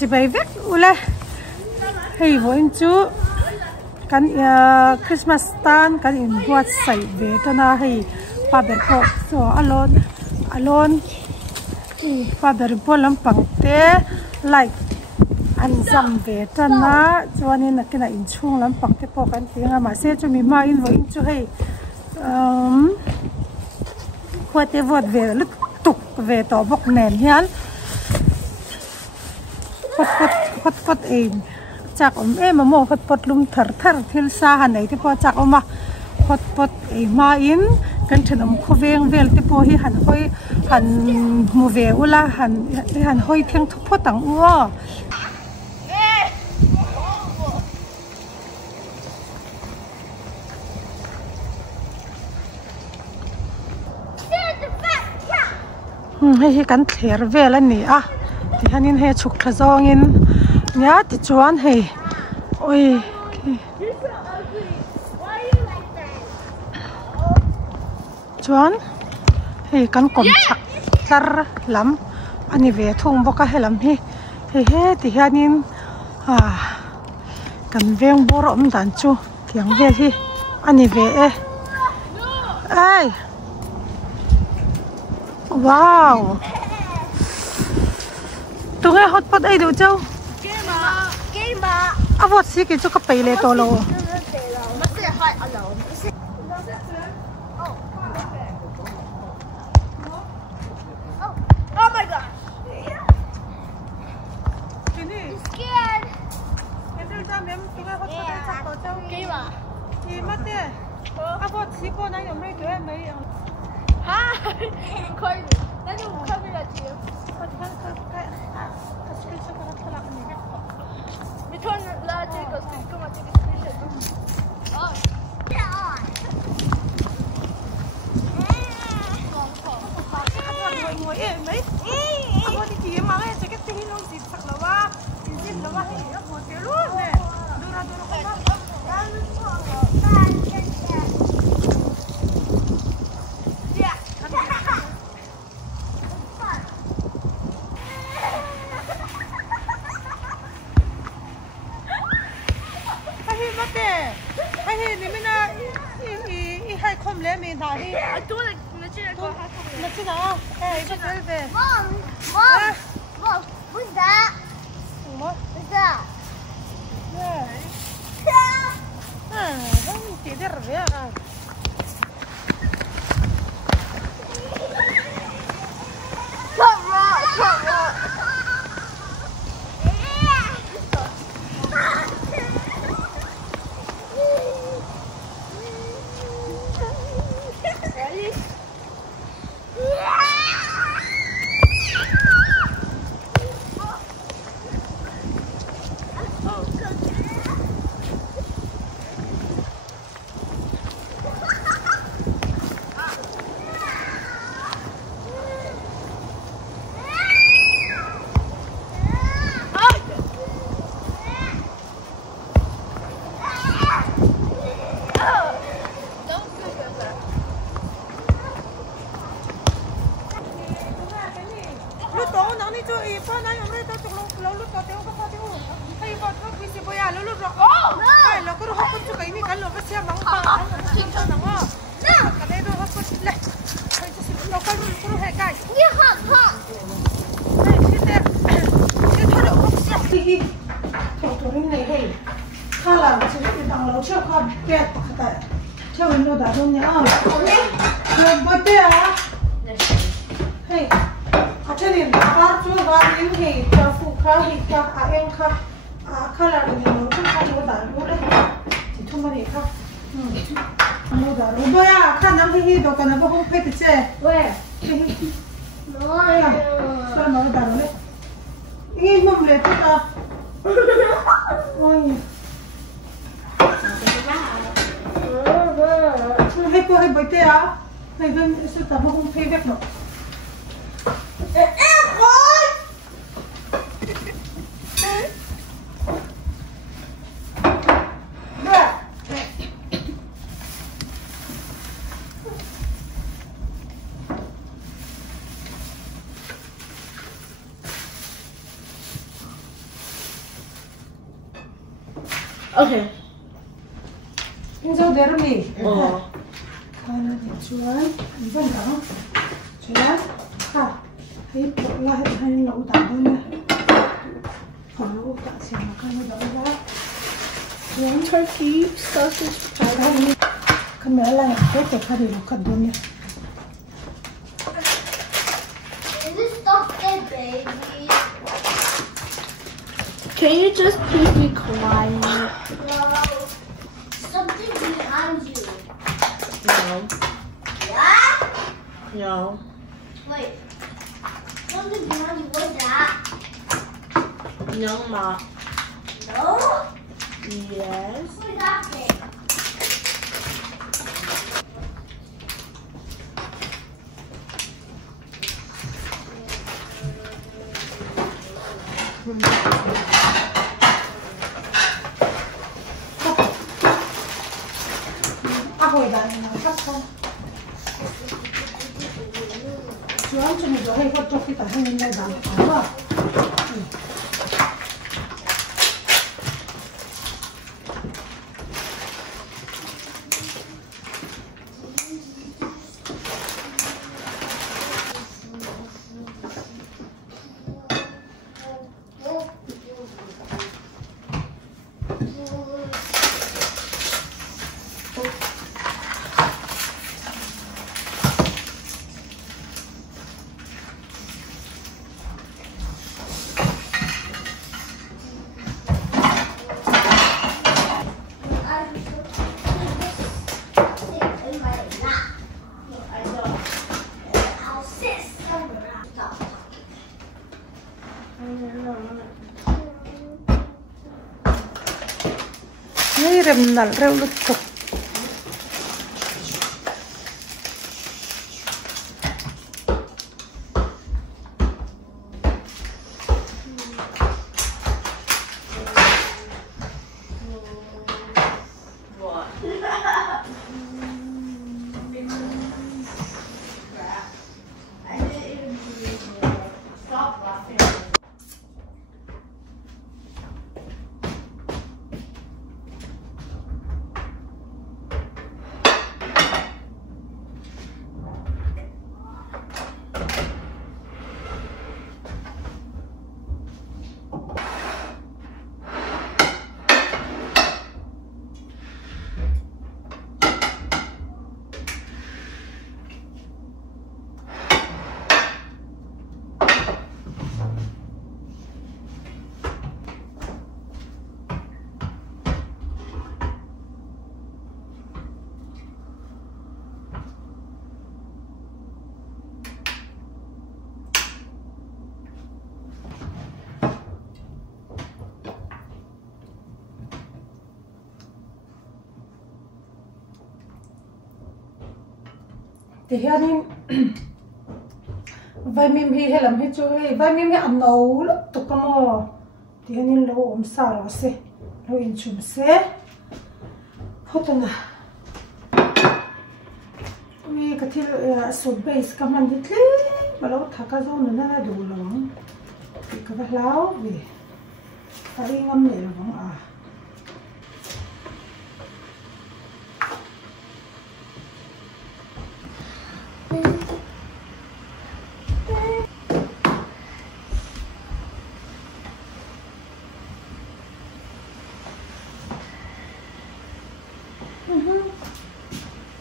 chỉ bay vét ule hay voin chú kan Christmas tan kan in buat sai ve tana hay pa ber ko so alon pa ber po lampang te like an zam ve tana chuanin nakina in chung lampang te po kan tinga ma se chu mi ma in voin chu hay khoate vot về lúc tục về tổ bọc nền hian hot em chắc em mà mua hot lum thar thil sa han này thì po chắc mà hot em mà in kan thằng khu veng vel thì po hi han mu về ula han hoi thiang thu po tang u hay kan thler vel ani a ti hanin he chuk tha zongin nya ti chuan hei oi chuan hei kan kom chak tlar lam ani ve thung boka helam hi he ti hanin kan veng bor om dan chu tiang vel hi ani ve ai wow tụi nghe hotpot ấy được chưa? Cái mà vót xí cái chỗ cái bể lê to lâu. Oh my god! Scared. Every time em tụi nghe hotpot ấy chắc có đâu. Cái mà? Thì mất đi. Vót xí po này em mấy đứa mấy. Hi. Coi. Nó như một camera chị. Turn la take us to come and take a screenshot. Oh. Yeah. Ngồi em mấy. Abo đi kiếm mà mấy cái tin nó gì thật là quá. Tin nó quá hay nó buồn tiêu luôn nè. Dura không. Mom, who's that? What? Who's that? Không chỉ được rồi à. Okay. Anh dâu đéo mì. Oh. Khai là để chuối. Anh vẫn đó. Chuối. Ha. Hãy bỏ lại hay lẩu tạm hơn nè. Còn lẩu tạm xem là khai nó đỡ ra. One turkey sausage pie. Cái mẹ là tốt để khai để nó cần luôn nè. Is this stuff dead, baby? Can you just please be quiet? No. Something behind you. No. Yeah? No. Wait. Something behind you. What's that? No, Ma. No? Yes. What is that thing? Hồi đại nó cắt không? Chú ăn cho mình rồi hay có cho cái tải hay mình lại bán nó vào. Inrem nal reu lutuk. Thì hiện nay vài mìm hi hay làm hết chơi vài mìm hi ăn nấu lắm tụi con mò thì hiện nay lâu ôm sao rồi xe lâu in chum xe hốt na vì cái thứ sốt base cái mình đi thế mà lâu thà cái rau nữa là đủ lắm thì cái bát láo vì cái ngâm này là vẫn à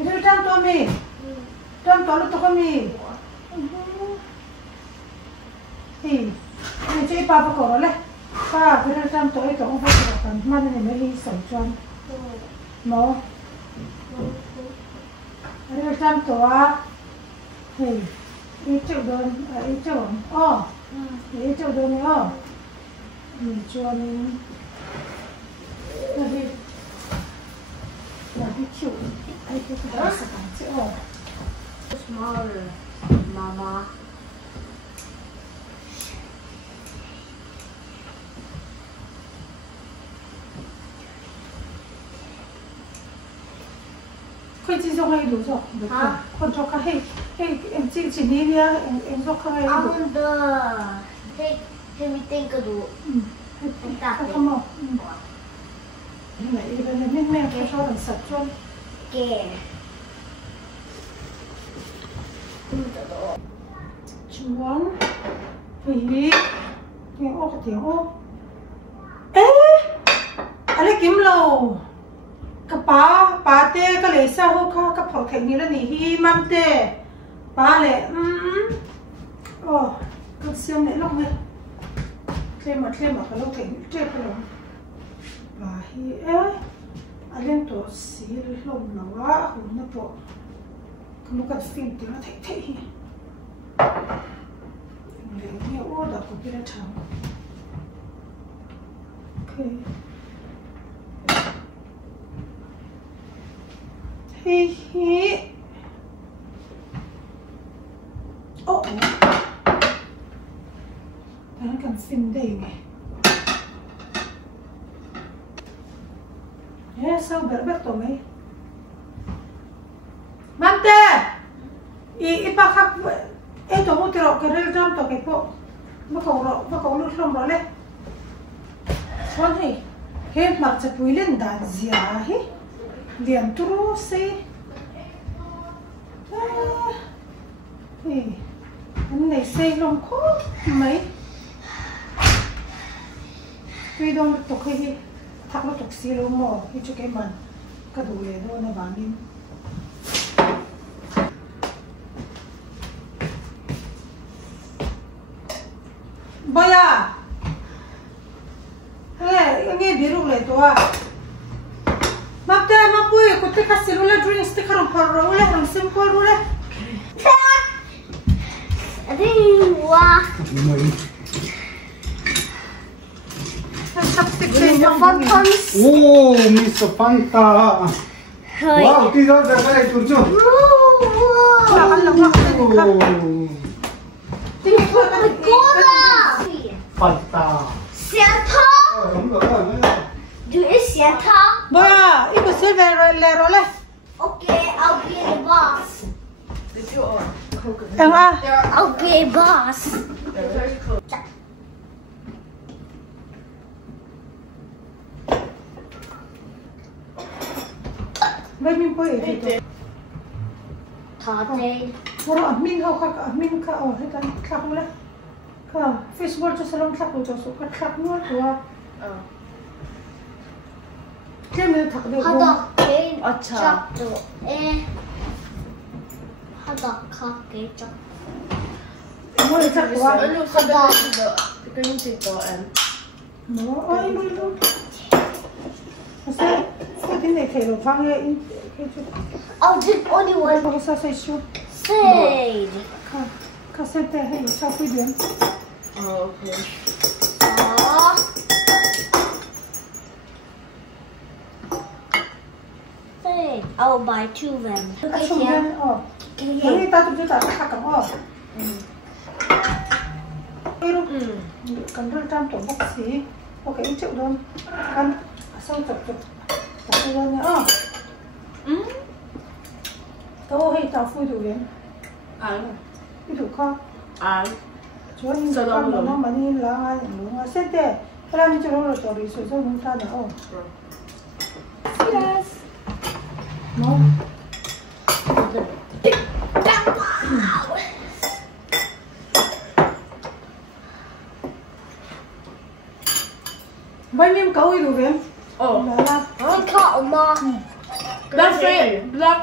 Itu jam tu mi, jam tu lu tu kami. Hi, ni cik papa kau le, pa kita jam tu itu orang pasti akan mana ni meli sejam, no. Itu jam tu ah, hi, itu don, itu oh, itu don ni oh, ni jual ni, tapi. Labai cute. I think that's about it. Oh. Smaller, Mama. Khơi chi cho hay đủ rồi. Hả? Con cho cái em chỉ đi nha, em cho cái đủ. On the. Hey, me think of it. Không không. này nên men cái sao làm sạch luôn kè chuông vì tiếng ô tiếng ô ê anh ấy kiếm lâu cái bà tê cái lấy sao hô khá cái phở thành như là nỉ hi mam tê bà lệ cái xem này lông này thêm mà cái lông thành chết rồi bà hi ê anh lên tổ xí lông nó quá hùng nó bộ cái lúc cái phim tiếng nó thấy để nhiều ô đọc của cái thằng ok hi hi ô nó cần phim đây này sao berber to mấy mante ipa khắc to một trò cái rêu jam to cái bộ mà cậu lúc xong rồi đấy con thì hết mặt chụp lên đàn già hi liền tru se anh này xây lòng khó mấy tuy đông tục khi thắc nó tục xí luôn mò khi cho cái mình cái đồ này thôi là bán đi bây giờ nghe biết rồi đấy tôi mà cái mà bui có thể cắt xí luôn là drinks thì không phải rồi là không simple rồi đấy wow Mr. Fanta. Oh, Mr. Fanta. Wow, tí đó ra cái này tụi chú. Fanta. Santa. Đúng rồi. Do you Santa? Boya, ibu sih le. Okay, I'll be the boss. Yang ah. I'll be a boss. They're very cool. Bây mình bơi thì Thả đây. Boro admin hao admin ka hết tan khắc luôn ka Facebook cho salon khắc cho số cái khắc luôn rồi cái này thật được không? 하다 게 아차. 짝조에 하다 카게 짝. Mua được chắc quá. Anh lúc sau đó cái gì thì có em. Nó ơi luôn. Sao cái này thấy được vang lên Oh, did only one Bao sao sai số say. Ka sẽ thế hay sao quy định Okay. Say, I'll buy two of them. Look at Xong here. rồi Nói ta tụi ta khắc cẳng Cần rơi trăm tổ bác sĩ ok ít triệu đơn Cần xong chụp cái đơn nhá Tao hay tao phui đủ đến Cái đủ kho Chúa nhìn con nó mà nhìn là ai đúng là xét tệ Cái là mình cho nó là tỏ đi sử dụng ta nữa Yes Nó Bây mình cấu ý đủ đến là Chị cọ mà. Black fried, black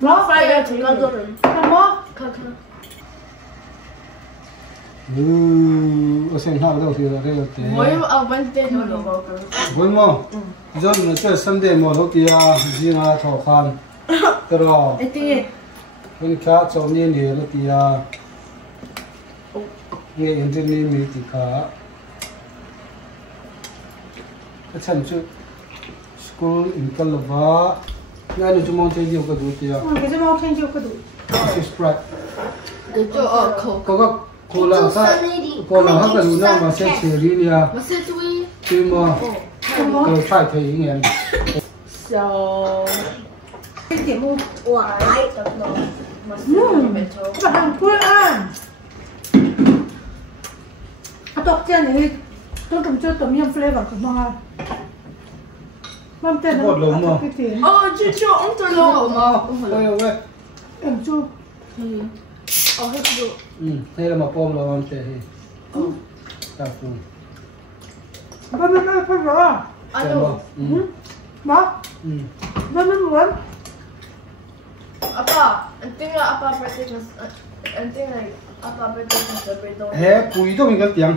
fried thì có rồi. Làm mơ ở sen hao đâu thì là đây là thế. Mới ở Wednesday thôi rồi. Với mà, giờ nó chơi Sunday mà đâu thì gì là thọ khan, cái đó. Bên kia cho nên thì là thì nghe internet mi thì cả. Cái chân chú school in Calava, ngay lúc chúng mình chơi nhiều cái đồ thì cái gì mà khen chiều cái đủ Sprite. Cái chỗ ở khẩu. Có cô làm sao? Cô làm hết cái đồ nào mà sẽ xử lý nha. Mà sẽ chui. Chứ mà tôi phải thấy nghe. So. Cái điểm mua Wow. Mà sẽ phải cho. Các bạn vui à Tóc chân này tôi cầm cho tầm yum flavor của nó Mắm tê nó cái tiền. Chú chú ông tôi lo mà. Ôi. Em chú. Hết rồi. Đây là một bom lo mắm tê. Tao phun. Ba mươi mấy phân rồi. Alo. Má. Ba mươi muốn. Apa, anh think là apa birthday anh think like apa birthday celebrate. Hè, cùi đâu mình có tiếng.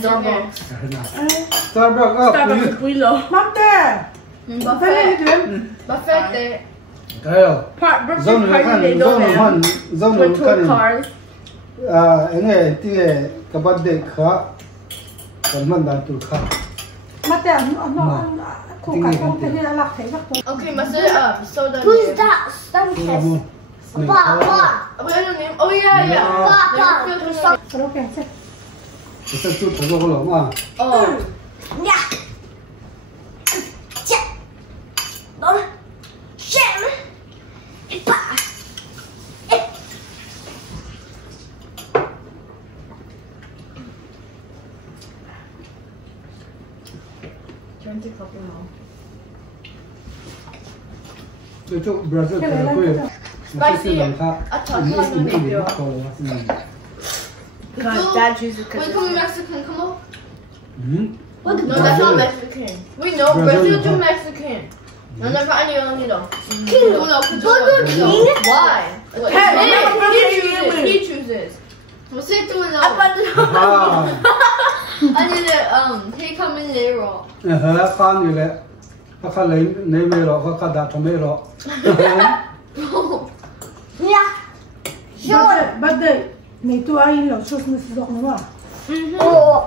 Starbucks. Starbucks cùi. Cùi lo. Mắm tê. Buffet. Buffet tê. Cái đâu? Birthday party they don't have. Zone With two cars. Anh ấy thì cái bát đệ khá. Còn mình đang tụt khá. Mắm tê nó cô cả con tê là lạc thấy lạc thôi. Okay, mà sẽ soda. Who's that? Sunkist. Papa. Oh yeah, yeah. Papa. Rồi kèm xe. Cái chút phải có lỗ mà. Yeah. Check. Đó. Share. Pa. 20 copy now. Itu Brazil kalau kau ya. Spicy. Dad chooses because. Wait, come Mexican, come on. No, that's not Mexican. We know Brazil to Mexican. No, never any only though. Why? He chooses. We'll say two and I need it. He come in there. Khan như vậy. Khan lấy mấy rồi, khan đặt cho mấy rồi. Yeah. Sure. But the này tôi ai lo sốt nước dọc nữa mà. Oh.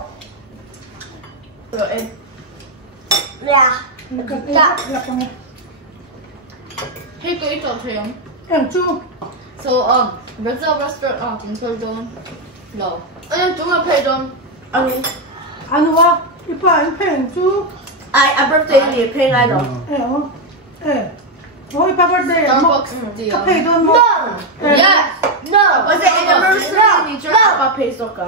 Yeah. Hey, go eat up here. Em chú. So Brazil restaurant in Perdon. No. Do not pay them. Anh hoa, đi phải phèn chú. I birthday ni pay ngay rồi. Ôi ba birthday à? Starbucks deal. Có pay don't No. Yes. No. Was it anniversary? Ni just apa pay soccer.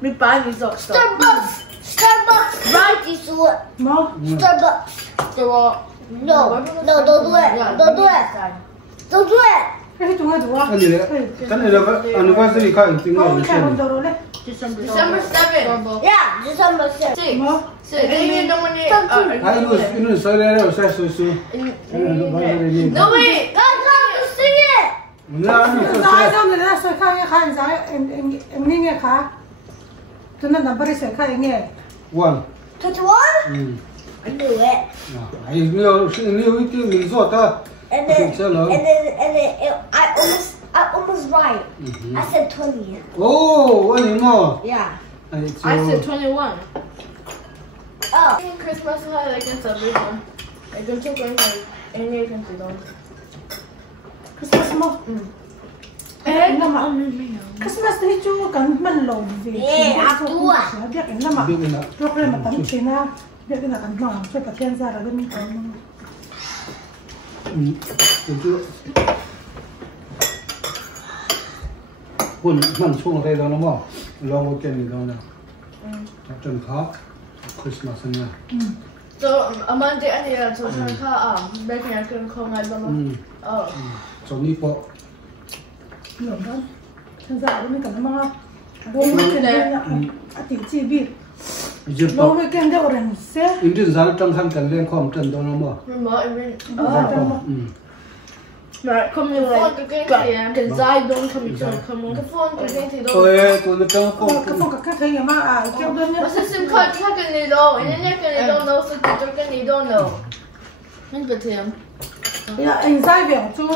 Mi buy ni soccer. Starbucks. Right is what? No. Starbucks. So No. No, don't do it. Don't do it. Don't do it. Cái chúng ta đủ à? Cái gì đấy? Cái này là anniversary khai tiếng Không, Anh. cái còn đâu đấy. December 7th. Yeah, December 6th. 6. Mà. They don't want Ai nó sai rồi, sai rồi. No wait. Guys, how to sing it? Nó Sai xong rồi nó sai khai sai em nghe khá. Tôi nói là bari sai khai nghe. 1. 21? I knew it. Ai nhiều ít tiếng mình rồi ta. And then I almost right. I said 20. Oh, anh know. Yeah. I said 21. Oh. Christmas I can celebrate. I can take any can do that. Christmas mo. Em mà Christmas thì chú cần mình lồn về. Biết cái mà. Rồi cái mà tắm chuyện na. Biết cái là cần mà cho cả thiên gia là bên mình còn. Quân mình xuống đây đó nó mà lo một cái gì đó nè, trần khó Christmas nè. So a Monday anh ấy cho thằng khác bé nhà cần không ai bằng mà. Cho đi bộ. Nhiều lắm. Thiên gia bên mình cần mà. Đâu mới cái này à tỷ chi biết. Đâu mới cái đâu rồi sẽ. Indien giá trong khăn cần lên không trần đó nó mà. Right, come in like cái dai don't come in come on. Cái phone cái gì thì đâu. Tôi trong cái phone cái thấy mà kêu đơn nhá. Mà sim card cái này đâu, anh cái này đâu know, so cái này đâu know. Mình biết thêm. Yeah, anh dai về chú.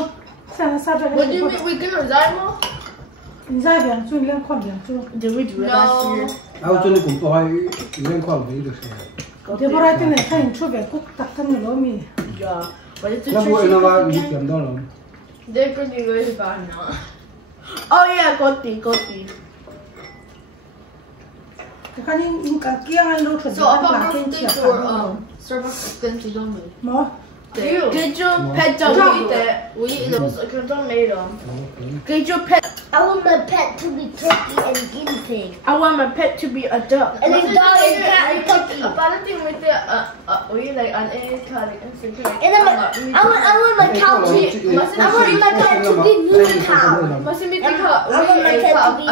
Sao sao vậy? What do you mean we can dai mo? Anh dai về chú liên quan về chú. Did we do it last year? Áo cho nên cũng tôi lên khoản đấy được rồi. Thế bữa nay này thấy chú về cũng tập thân người lối mi. Yeah, but it's a Nó vui nó vào đi kiếm đó rồi. They're going to go to bad now. Oh yeah, got the. Cái này in cả kia anh đâu chuẩn. So about birthday or Starbucks expensive don't we? Mà Get your pet dog. We eat that. We eat those tomato. Get your pet. I want my pet to be turkey and guinea pig. I want my pet to be a duck. And then dog and cat and puppy. About the thing with the we like an car and secret. And then I want my cow to be. I want my cat to be moon cow. Must be I want my cat to be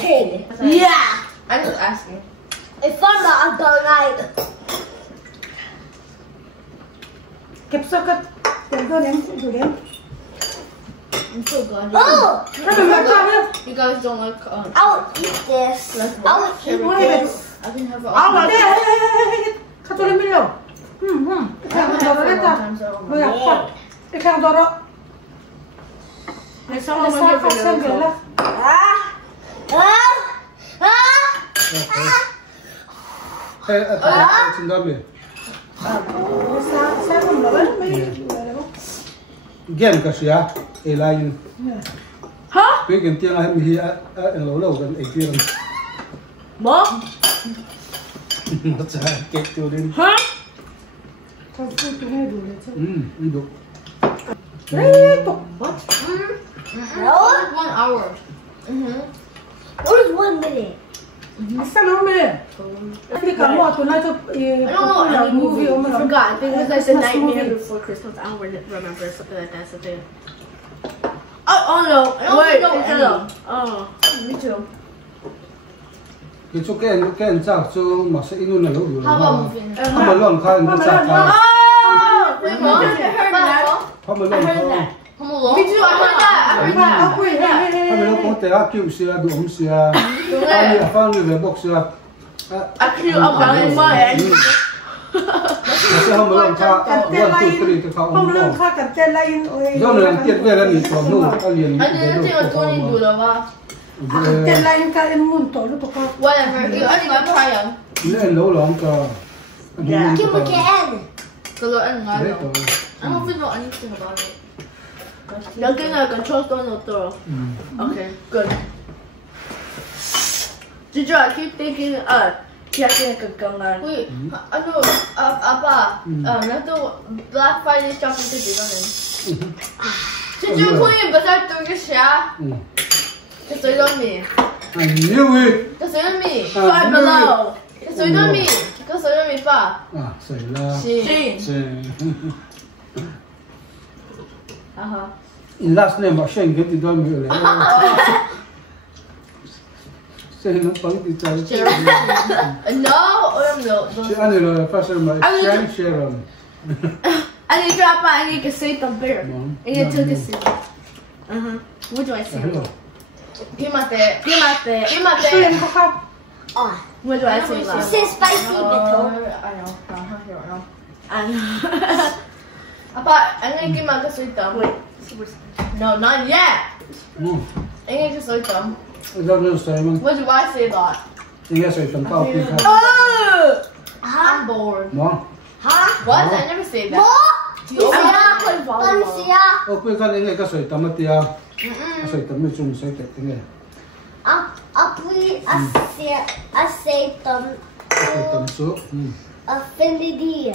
pig. Yeah. I'm just asking. If I'm not, I don't like. Keep socket. Go then. I'm so glad. Oh! You guys don't like. I'll eat this. I'll eat this. I can have it. Katulad mo yun. Doro nito. Ikaw doro. There's someone going to give Game kasi elayin. Hả? Cái game tiếng ai mi lâu gần 8 tiếng. Mo? Nó chả kết tiêu đến. Hả? Được. What? No? 1 hour. What is 1 minute? Saan mo Hindi ka mo. Ito na ito. Movie. I forgot. I think it was like the Nightmare Before Christmas. I don't remember something like that. Something. Oh no! Wait, no. Oh, me too. Cái chỗ cái anh chắc chỗ mà sẽ in luôn là lâu rồi. How about moving? Không mà lon khai nó chắc khai. Oh! Wait, Mom, I heard that. Không mà lon khai. Me too. I heard that. Không mà lon có thể áp dụng xưa đúng xưa. Anh là fan người về bốc xưa. I feel about my Kasi không mà lon khai. 1, 2, 3 cái khâu. Không lon khai cả tên lain. Do là tiết về là mình còn luôn. Alien. I didn't think I was going to do that. Tên lain ka in mundo. Luto ka. Whatever. You only got try them. Nên lâu lắm cả. Kim một cái ăn. So I'm not. I don't know anything about it. You're gonna control stone or throw. Okay, good. Juju, I keep thinking, wait, I know, Appa, Black Friday shopping today, Juju, Queen, but I took a shot. Just wait on me. I knew it. Just wait on me. Five below. Just wait on me. Just wait on me, Pa. Xảy ra. In last name mà Shane cái gì đó mình lại. Shane nó bắn đi chơi. No. Chị anh là fashion mà Shane Sharon. I need to drop by. I need to say the bear. I need to take a seat. What do I say? Kimate. What do I say? Say spicy beto. I know. Appa, I'm gonna give my sweet thumb. Wait. No, not yet. I'm gonna just sweet thumb. What do I say that? I'm bored. Huh? What? I never say that. I'm Ôi con anh cái sợi tắm thì sợi tắm mới chung sợi tết thế này. I say Tắm số. affinity.